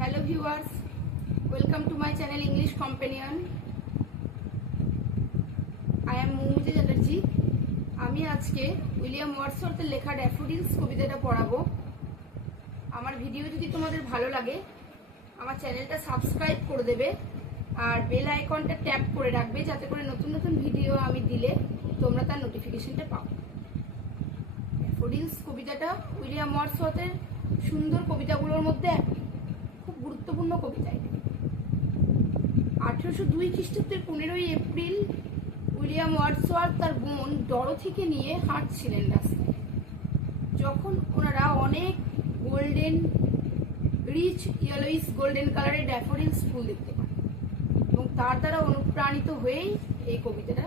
Hello viewers, welcome to my channel English Companion. I am Mumita Chatterjee. আমি আজকে William ওয়ার্ডসওয়ার্থের লেখা daffodils কবিতাটা পড়াবো। আমার ভিডিও যদি তোমাদের ভালো লাগে আমার চ্যানেলটা সাবস্ক্রাইব করে দেবে আর বেল আইকনটা ট্যাপ করে রাখবে যাতে করে নতুন নতুন ভিডিও আমি দিলে তোমরা তার নোটিফিকেশনটা পাও। ড্যাফোডিলস কবিতাটা উইলিয়াম ওয়ার্ডসওয়ার্থের সুন্দর কবিতাগুলোর মধ্যে খুব গুরুত্বপূর্ণ কবিতা। 1802 খ্রিস্টাব্দের 15 এপ্রিল উইলিয়াম ওয়ার্ডসওয়ার্থ তার বোন ডরোথিকে নিয়ে হাঁটছিলেন রাস্তায়, যখন ওনারা অনেক গোল্ডেন রিচ ইয়েলোইস গোল্ডেন কালারের ড্যাফোডিলস ফুল দেখতে পান এবং তার দ্বারা অনুপ্রাণিত হয়েই এই কবিতাটা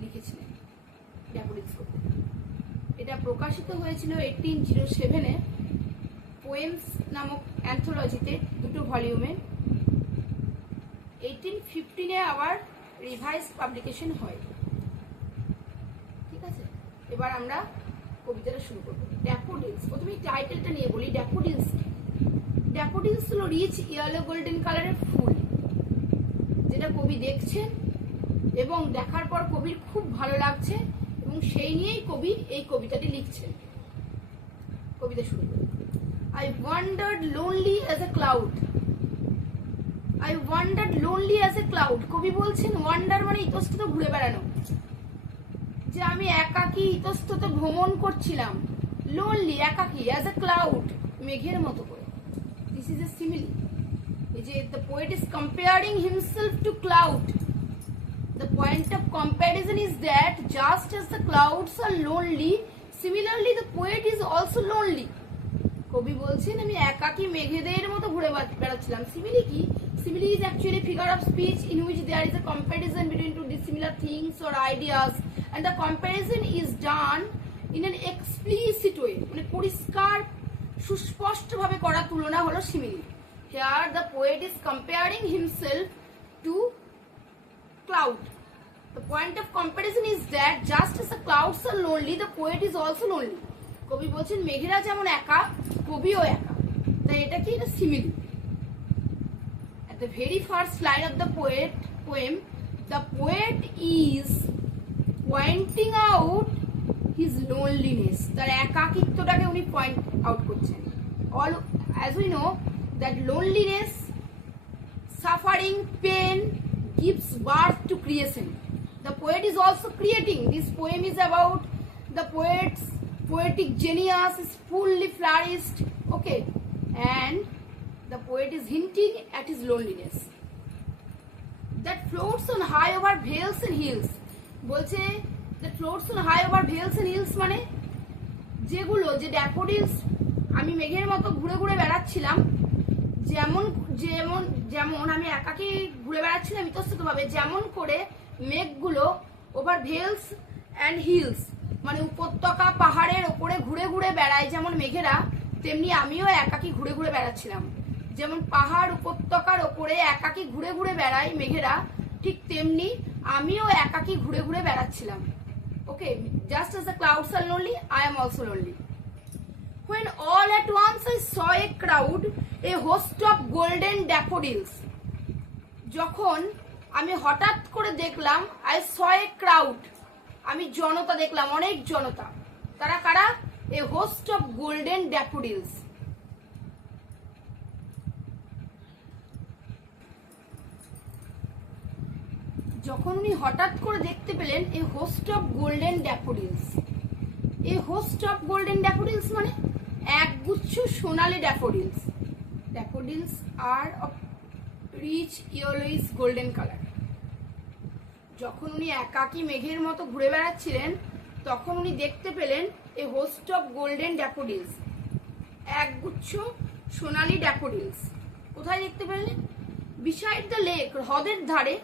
লিখেছিলেন। ড্যাফোডিলস কবিতা এটা প্রকাশিত হয়েছিল 1807-এ পোয়েমস নামক অ্যান্থোলজিতে, দুটো ভলিউমে। 1815-এ আবার রিভাইজ পাবলিকেশন হয়। ঠিক আছে, এবার আমরা কবিতাটা শুরু করব। ড্যাফোডিলস, প্রথমে টাইটেলটা নিয়ে বলি। ড্যাফোডিলস ড্যাফোডিলস হলো রিচ ইয়েলো গোল্ডেন কালারের ফুল, যেটা কবি দেখছেন এবং দেখার পর কবির খুব ভালো লাগছে এবং সেই নিয়েই কবি এই কবিতাটি লিখছেন। কবিতা শুরু করি। I wandered lonely as a cloud. I wandered lonely as a cloud. কবি বলছেন ওয়ান্ডার মানে ইতস্তত ঘুরে বেড়ানো, যে আমি একাকী ইতস্তত ভ্রমণ করছিলাম। লোনলি একাকী, as a cloud মেঘের মতো করে। This is a simile. এই যে the poet is comparing himself to cloud. The point of comparison is that just as the clouds are lonely, similarly the poet is also lonely. কবি বলছেন আমি একাকী মেঘেদের মতো ঘুরে বেড়াচ্ছিলাম। সিমিলি কি? Simile is actually a figure of speech in which there is a comparison between two dissimilar things or ideas, and the comparison is done in an explicit way. মানে পরিষ্কার সুস্পষ্ট ভাবে করা তুলনা হলো simile. Here the poet is comparing himself to cloud. The point of comparison is that just as the clouds are lonely, the poet is also lonely. কবি বলছেন মেঘেরা যেমন একা, কবিও একা। তাই এটা কি? এটা simile. The very first line of the poem, the poet is pointing out his loneliness. তার একাকিত্বটাকে উনি পয়েন্ট আউট করছেন। All as we know that loneliness, suffering, pain gives birth to creation. The poet is also creating. This poem is about the poet's poetic genius is fully flourished. Okay, and the poet is hinting at his loneliness that floats on high over vales and hills. বলছে that floats on high over vales and hills মানে যেগুলো, যে daffodils আমি মেঘের মতো ঘুরে ঘুরে বেড়াচ্ছিলাম, যেমন যেমন যেমন আমি একাকী ঘুরে বেড়াচ্ছিলাম ইতস্ততভাবে, যেমন করে মেঘগুলো ওভার ভেলস অ্যান্ড হিলস মানে উপত্যকা পাহাড়ের ওপরে ঘুরে ঘুরে বেড়ায় যেমন মেঘেরা, তেমনি আমিও একাকী ঘুরে ঘুরে বেড়াচ্ছিলাম। যেমন পাহাড় উপত্যকার ওপরে একাকী ঘুরে ঘুরে বেড়ায় মেঘেরা, ঠিক তেমনি আমিও একাকী ঘুরে ঘুরে বেড়াচ্ছিলাম। ওকে, just as the clouds are lonely, I am also lonely. When all at once I saw a crowd, a host of golden daffodils. যখন আমি হঠাৎ করে দেখলাম, I saw a crowd, আমি জনতা দেখলাম, অনেক জনতা। তারা কারা? A host of golden daffodils. যখন উনি হঠাৎ করে দেখতে পেলেন a host of golden daffodils. A host of golden daffodils মানে একগুচ্ছ সোনালী daffodils. Daffodils are of rich yellowish golden colour. যখন উনি একাকী মেঘের মতো ঘুরে বেড়াচ্ছিলেন তখন উনি দেখতে পেলেন a host of golden daffodils, একগুচ্ছ সোনালী ড্যাফোডিলস। কোথায় দেখতে পেলেন? beside the lake, হ্রদের ধারে,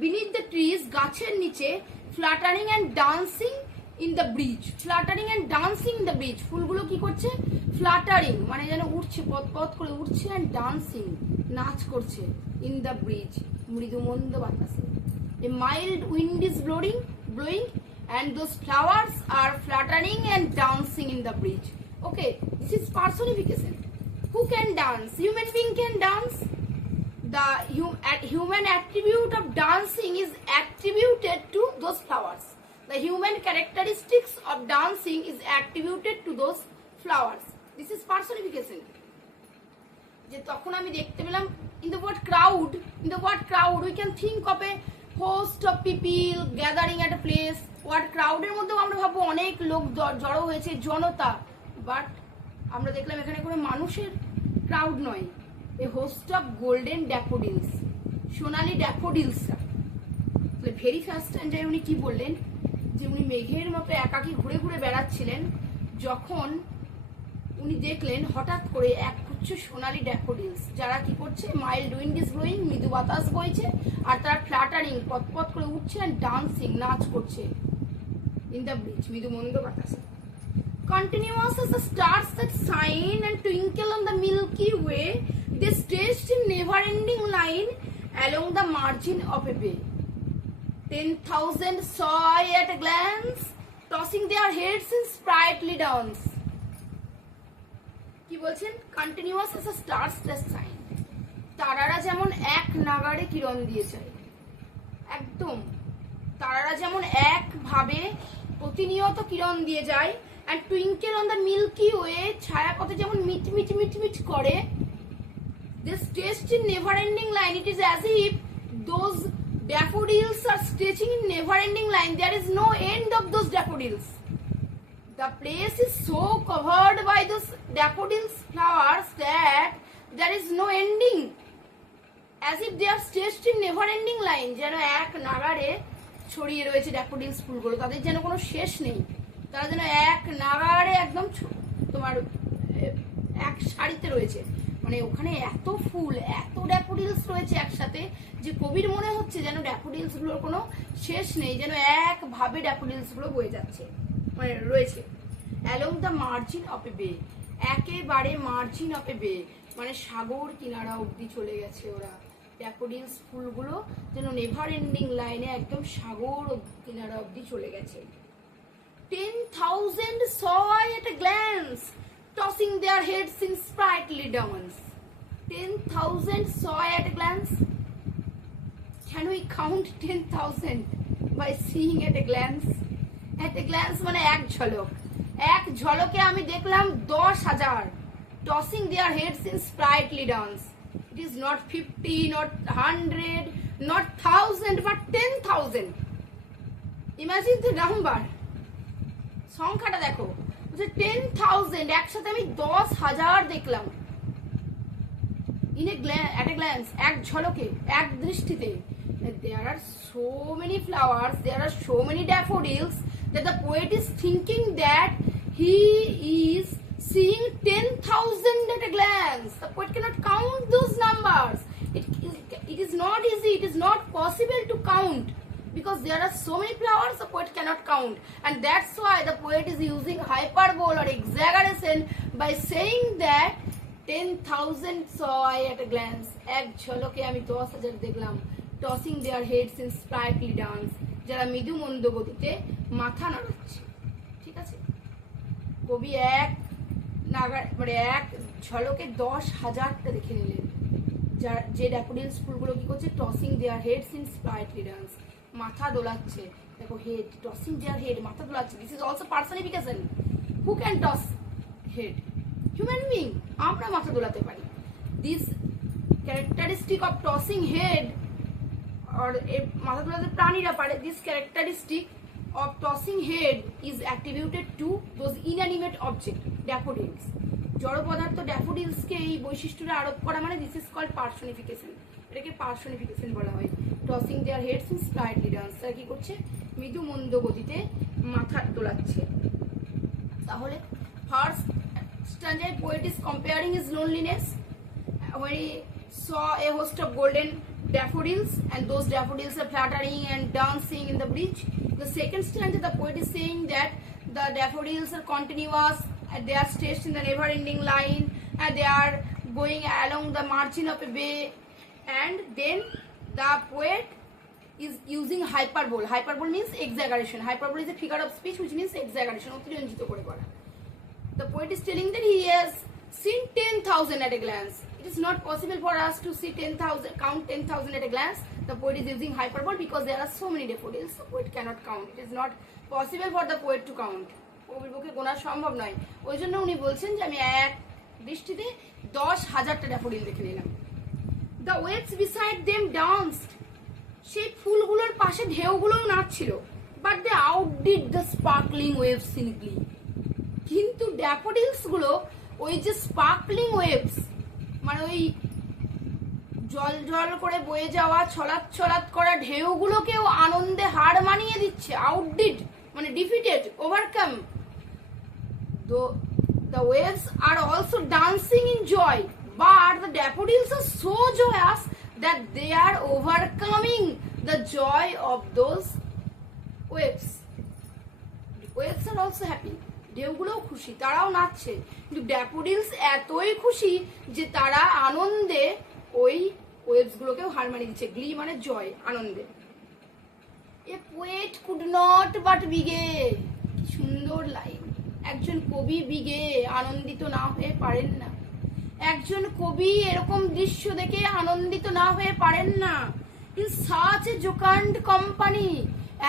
beneath the trees, গাছের নিচে, fluttering and dancing in the breeze. fluttering and dancing in the breeze, ফুলগুলো কি করছে? fluttering মানে যেন উঠছে, পথ পথ করে উঠছে, and dancing নাচ করছে, in the breeze মৃদু মন্দ বাতাসে। a mild wind is blowing and those flowers are fluttering and dancing in the breeze. Okay, this is personification. Who can dance? Human being can dance. The human attribute of dancing is attributed to those flowers. The human characteristics of dancing is attributed to those flowers. This is personification. যে তখন আমি দেখতে পেলাম in the word crowd we can think of a host of people gathering at a place. word crowd এর মধ্যেও আমরা ভাববো অনেক লোক জড়ো হয়েছে, জনতা, বাট আমরা দেখলাম এখানে কোনো মানুষের ক্রাউড নয়, এ host of golden daffodils, Sonali daffodils. Very first time যাই উনি কি বললেন যে উনি মেঘের মতো একাকী ঘুরে ঘুরে বেড়াচ্ছিলেন, যখন উনি দেখলেন হঠাৎ করে এক গুচ্ছ সোনালি ড্যাফোডিলস, যারা কি করছে, মাইল্ড উইন্ড ইজ ব্লোয়িং, মৃদু বাতাস বইছে, আর তারা ফ্ল্যাটারিং, পথ করে উঠছে, আর ডান্সিং, নাচ করছে ইন দ্য ব্রিজ, মৃদু মন্দ বাতাসে। Continuous as the stars that shine and twinkle on the Milky Way, they stretched in never-ending line along the margin of a bay. 10,000 saw at a glance, tossing their heads in sprightly dance. কি বলছেন? Continuous as the stars that shine. তারারা যেমন এক নাগাড়ে কিরণ দিয়ে যায়, একদম তারারা যেমন একভাবে প্রতিনিয়ত কিরণ দিয়ে যায়, and twinkle on the Milky Way, ছায়াপথে যেমন মিট করে, this stretched in never ending line. It is as if those daffodils are stretching in never ending line. There is no end of those daffodils. The place is so covered by those daffodils flowers that there is no ending, as if they are stretched in never ending line. যেন এক নাগাড়ে ছড়িয়ে রয়েছে daffodils ফুলগুলো, তাদের যেন কোনো শেষ নেই, তারা যেন এক নাগাড়ে একদম তোমার এক সারিতে রয়েছে। মানে ওখানে এত ফুল, এত ড্যাফোডিলস রয়েছে একসাথে, যে কবির মনে হচ্ছে যেন ড্যাফোডিলস গুলোর কোনো শেষ নেই, যেন একভাবে ড্যাফোডিলস গুলো বয়ে যাচ্ছে, মানে রয়েছে। অ্যালং দ্য মার্জিন অফ এ বে, একেবারে মার্জিন অফ এ বে, মানে সাগর কিনারা অব্দি চলে গেছে ওরা। ড্যাফোডিলস ফুলগুলো যেন নেভার এন্ডিং লাইনে একদম সাগর কিনারা অব্দি চলে গেছে। 10,000 saw I at a glance, tossing their heads in sprightly dance. 10,000 saw I at a glance. Can we count 10,000 by seeing at a glance? At a glance মানে এক ঝলক, এক ঝলকে আমি দেখলাম 10,000 tossing their heads in sprightly dance. It is not 50, not 100, not 1,000, but 10,000. Imagine the number. সংখ্যাটা দেখো, 10,000, একসাথে আমি 10,000 দেখলাম। at a glance, এক ঝলকে, এক দৃষ্টিতে। There are so many flowers, there are so many daffodils, that the poet is thinking that he is seeing 10,000 at a glance. The poet cannot count those numbers. It is not easy, it is not possible to count, because there are so many flowers the poet cannot count, and that's why the poet is using hyperbole or exaggeration by saying that 10,000 saw I at a glance, এক ঝলকে আমি 10,000 দেখলাম, tossing their heads in sprightly dance, যারা মৃদু মন্দ গতিতে মাথা নাড়াচ্ছে। ঠিক আছে, কবি এক মানে এক ঝলকে 10,000টা দেখে নিলেন, যে ড্যাফোডিলস ফুলগুলো কি করছে, tossing their heads in sprightly dance, মাথা দোলাচ্ছে। দেখো, হেড, টসিং দেয়ার হেড, মাথা দোলাচ্ছে। This is also personification. Who can toss head? Human being, আমরা মাথা দোলাতে পারি। This characteristic of tossing head, আর মাথা দোলাতে প্রাণীরা পারে। This characteristic of tossing head is attributed to those inanimate object, daffodils. জড় পদার্থ ড্যাফোডিলসকে এই বৈশিষ্ট্যটা আরোপ করা মানে দিস ইজ কল্ড পার্সনিফিকেশন। এটাকে পার্সনিফিকেশন বলা হয়। Tossing their heads in sprightly dance, তারা কি করছে, মৃদু মন্দ গতিতে মাথা দোলাচ্ছে। তাহলে first standard poet is comparing his loneliness when he saw a host of golden daffodils, and those daffodils are fluttering and dancing in the breeze. The second stanza, the poet is saying that the daffodils are continuous, and they are stretched in the never-ending line, and they are going along the margin of a bay. And then the poet is using hyperbole. Hyperbole means exaggeration. Hyperbole is a figure of speech which means exaggeration, অতিরঞ্জিত করে করা। The poet is telling that he has seen 10,000 at a glance. It is not possible for us to see 10,000, count 10,000 at a glance. The poet is using hyperbole because there are so many daffodils. The poet cannot count. It is not possible for the poet to count. কবির পক্ষে গোনা সম্ভব নয়। ওই জন্য উনি বলছেন যে আমি এক দৃষ্টিতে 10,000টা ড্যাফোডিল দেখে নিলাম। The waves beside them danced. সেই ফুলগুলোর পাশে ঢেউগুলোও নাচছিল। But they outdid the sparkling waves cynically. কিন্তু ড্যাফোডিলস গুলো ওই যে স্পার্কলিং ওয়েভস মানে ওই জল জল করে বয়ে যাওয়া ছলাৎ ছলাৎ করা ঢেউগুলোকেও আনন্দে হার মানিয়ে দিচ্ছে। আউটডিড মানে defeated, overcome. The waves are also dancing in joy, but the daffodils are so joyous that they are overcoming the joy of those waves. Waves are also happy. ঢেউগুলোও খুশি, তারাও নাচছে, কিন্তু ড্যাফোডিলস এতই খুশি যে তারা আনন্দে ওই ওয়েভস গুলোকেও হার মানিয়ে দিচ্ছে। গ্লি মানে জয়, আনন্দে। A poet could not but be gay, কি সুন্দর লাইন। একজন কবি বিগে আনন্দিত না হয়ে পারেন না। একজন কবি এরকম দৃশ্য দেখে আনন্দিত না হয়ে পারেন না। In such a jocund company,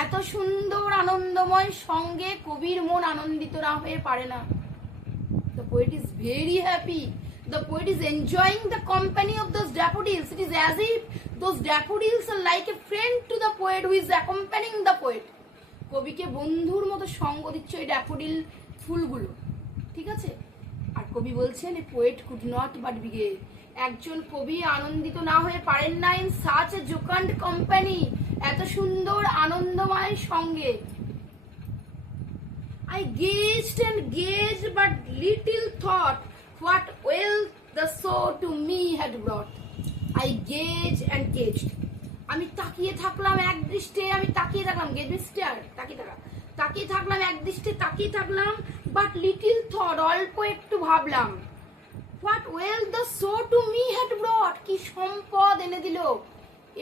এত সুন্দর আনন্দময় সঙ্গে কবির মন আনন্দিত না হয়ে পারে না। The poet is very happy. The poet is enjoying the company of those daffodils. It is as if those daffodils are like a friend to the poet who is accompanying the poet. কবিকে বন্ধুর মতো সঙ্গ দিচ্ছে ওই daffodil ফুলগুলো, ঠিক আছে? আর কবি বলছেন a poet could not but be gay, একজন কবি আনন্দিত না হয়ে পারেন না। In such a jocund company, এত সুন্দর আনন্দময় সঙ্গে। I gazed and gazed, but little thought what wealth the soul to me had brought. I gazed and gazed. আমি তাকিয়ে থাকলাম এক দৃষ্টে, আমি তাকিয়ে থাকলাম, গেজিস্টার তাকিয়ে থাকলাম এক দৃষ্টে, তাকিয়ে থাকলাম, বাট লিটিল থট, অল্প একটু ভাবলাম। What well the so to me had ব্রট, কি সম্পদ এনে দিল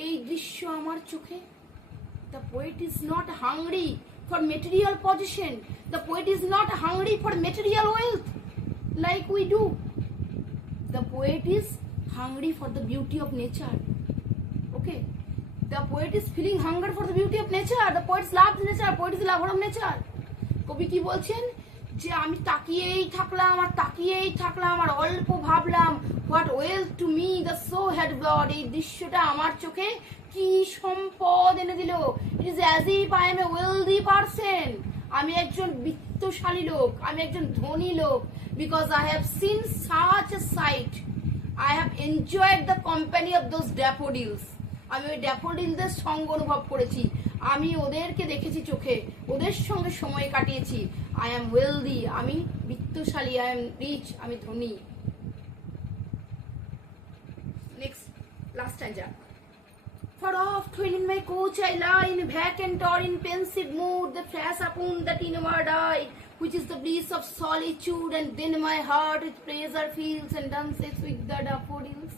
এই দৃশ্য আমার চোখে। The poet is not hungry for material possession. The poet is not hungry for material wealth like we do. The poet is hungry for the beauty of nature. Okay, the poet is feeling hunger for the beauty of nature. The poet loves nature. Poet is a lover of nature. কবি কি বলছেন যে আমি তাকিয়েই থাকলাম আর অল্প ভাবলাম। What wealth to me the show had brought, এই দৃশ্যটা আমার চোখে কি সম্পদ এনে দিল। It is as if I am a wealthy person, আমি একজন বিত্তশালী লোক, আমি একজন ধনী লোক। Because I have seen such a sight, I have enjoyed the company of those daffodils, আমি ওই ড্যাফোডিলদের সঙ্গ অনুভব করেছি, আমি ওদেরকে দেখেছি চোখে, ওদের সঙ্গে সময় কাটিয়েছি। আই এম ওয়েলদি, আমি বিত্তশালী, আই এম রিচ, আমি ধনী। Next last স্ট্যান্জা। For oft when in my coach I lie in vacant or in pensive mood, the flash upon that inward eye, which is the bliss of solitude, and then my heart with pleasure feels and dances with the daffodils.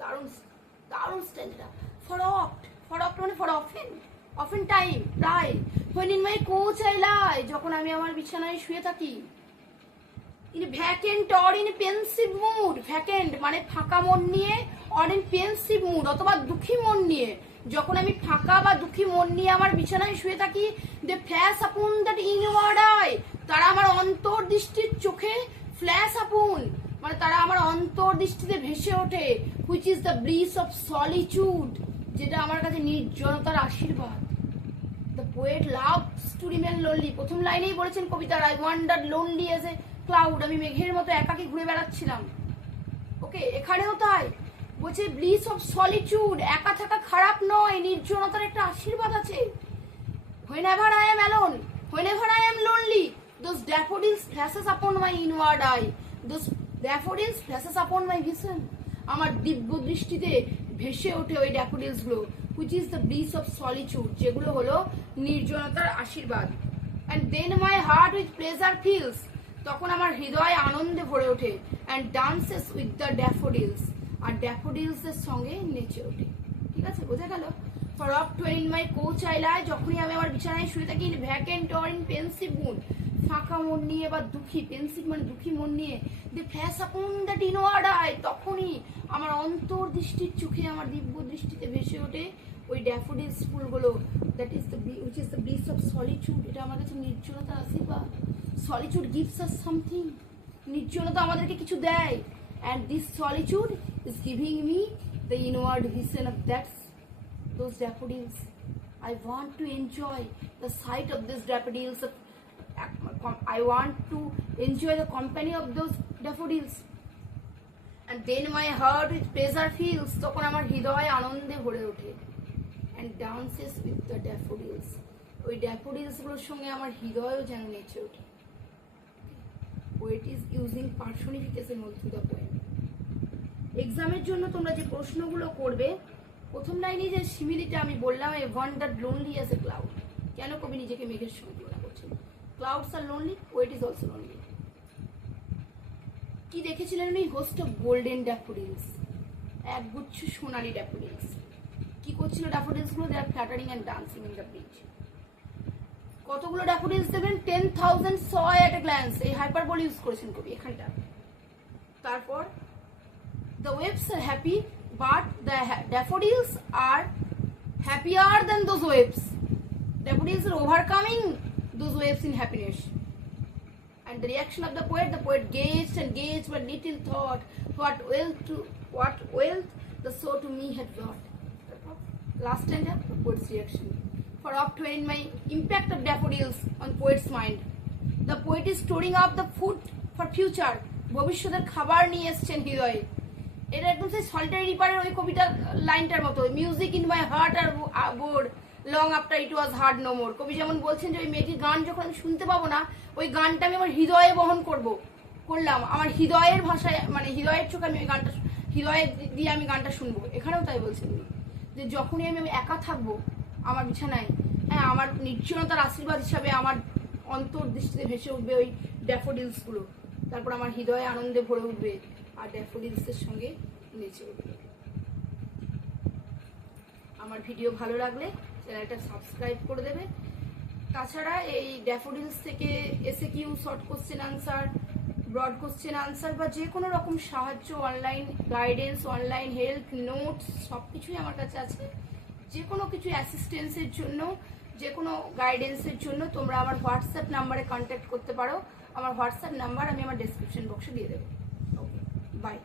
দারুণ স্ট্যান্ডা। For oft মানে for often time, প্রায়। when in my coach I lie, যখন আমি আমার বিছানায় শুয়ে থাকি। in vacant or in pensive mood, vacant মানে ফাঁকা মন নিয়ে, or in pensive mood অথবা দুঃখী মন নিয়ে, যখন আমি ফাঁকা বা দুঃখী মন নিয়ে আমার বিছানায় শুয়ে থাকি। they flash upon that inward eye, তারা আমার অন্তর্দৃষ্টির চোখে ফ্ল্যাশ আপন মানে তারা আমার অন্তর্দৃষ্টিতে ভেসে ওঠে। which is the bliss of solitude, যেটা আমার কাছে নির্জনতার আশীর্বাদ। the poet loves to remain lonely, প্রথম লাইনেই বলেছেন কবিতার, I wandered lonely as a cloud, আমি মেঘের মতো একাকী ঘুরে বেড়াচ্ছিলাম। ওকে, এখানেও তাই বলছে ব্লিস অফ সলিটিউড, একা থাকা খারাপ নয়, নির্জনতার একটা আশীর্বাদ আছে। whenever I am alone, whenever I am lonely, those daffodils flashes upon my inward eye, those daffodils flashes upon my vision, আমার দিব্য দৃষ্টিতে ভেসে ওঠে ওই ড্যাফোডিলস গুলো। which is the bliss of solitude, যেগুলো হলো নির্জনতার আশীর্বাদ। and then my heart with pleasure feels, তখন আমার হৃদয় আনন্দে ভরে ওঠে। and dances with the daffodils, আর ড্যাফোডিলস এর সঙ্গে নেচে ওঠে। ঠিক আছে, বোঝা গেল? for oft when in my coach I lie, যখনই আমি আমার বিছানায় শুয়ে থাকি, in vacant or in pensive mood, ফাঁকা মন নিয়ে বা দুঃখী, পেন্সিভ মানে দুঃখী মন নিয়ে দে ফ্ল্যাশ আপন দ্যাট ইনওয়ার্ড আই, তখনই আমার অন্তর্দৃষ্টির চোখে, আমার দিব্য দৃষ্টিতে ভেসে ওঠে ওই ড্যাফোডিলস ফুলগুলো। That is the which is the bliss of solitude. এটা আমার কাছে নির্জনতা আশীর্বাদ। Solitude gives us something. নির্জনতা আমাদেরকে কিছু দেয়। And this solitude is giving me the inward vision of that's those daffodils. I want to enjoy the sight of these daffodils. I want to enjoy the company of those daffodils. And then my heart with pleasure feels, তখন আমার হৃদয় আনন্দে ভরে ওঠে। And dances with the daffodils. ওই daffodils গুলোর সঙ্গে আমার হৃদয়ও যেন নেচে ওঠে। Poet is using personification through the poem. এক্সামের জন্য তোমরা যে প্রশ্নগুলো করবে, প্রথম লাইনে যে সিমিলিটা আমি বললাম, a wander lonely as a cloud. কেন কবি নিজেকে মেঘের সঙ্গে তুলনা করছেন? ক্লাউডস আর lonely, poet is also lonely. কি দেখেছিলেন উনি? হোস্ট অফ গোল্ডেন ড্যাফোডিলস, একগুচ্ছ সোনালি ড্যাফোডিলস। কি করছিল ড্যাফোডিলস গুলো? They are fluttering and dancing in the breeze. কতগুলো ড্যাফোডিলস দেবেন? 10,000 স এট এ গ্ল্যান্স। এই হাইপারবোল ইউজ করেছেন কবি এখানটা। তারপর the waves are happy but the daffodils are happier than those waves. Daffodils are overcoming those waves in happiness. And the reaction of the poet gazed and gazed, but little thought what wealth the soul to me had brought. Last stanza, the poet's reaction. For obtaining my impact of daffodils on poet's mind, the poet is storing up the food for future. ভবিষ্যতের খাবার নিয়ে এসেছেন হৃদয়ে। এটা একদম সেই solitary রিপারের ওই কবিতার লাইনটার মতো। মিউজিক ইন মাই হার্ট আর bored long after it was heard no more. কবি যেমন বলছেন যে ওই মেয়েটির গান যখন আমি শুনতে পাবো না, ওই গানটা আমি আমার হৃদয়ে বহন করলাম, আমার হৃদয়ের ভাষায়, মানে হৃদয়ের চোখে আমি ওই গানটা, হৃদয়ে দিয়ে আমি গানটা শুনবো। এখানেও তাই বলছেন যে যখনই আমি একা থাকবো আমার বিছানায়, হ্যাঁ, আমার নির্জনতার আশীর্বাদ হিসাবে আমার অন্তর্দৃষ্টিতে ভেসে উঠবে ওই ড্যাফোডিলস গুলো। তারপর আমার হৃদয়ে আনন্দে ভরে উঠবে আর ড্যাফোডিলসের সঙ্গে নেচে উঠবে। আমার ভিডিও ভালো লাগলে চ্যানেলটা সাবস্ক্রাইব করে দেবে। তাছাড়া এই ড্যাফোডিলস থেকে SAQ, short question answer, broad question answer বা যে কোনো রকম সাহায্য, online guidance, online help, notes সব কিছুই আমার কাছে আছে। যে কোনো কিছু অ্যাসিস্ট্যান্সের জন্য, যে কোনো গাইডেন্সের জন্য তোমরা আমার হোয়াটসঅ্যাপ নাম্বারে কন্ট্যাক্ট করতে পারো। আমার হোয়াটসঅ্যাপ নাম্বার আমি আমার ডেসক্রিপশন বক্সে দিয়ে দেবো। ওকে, বাই।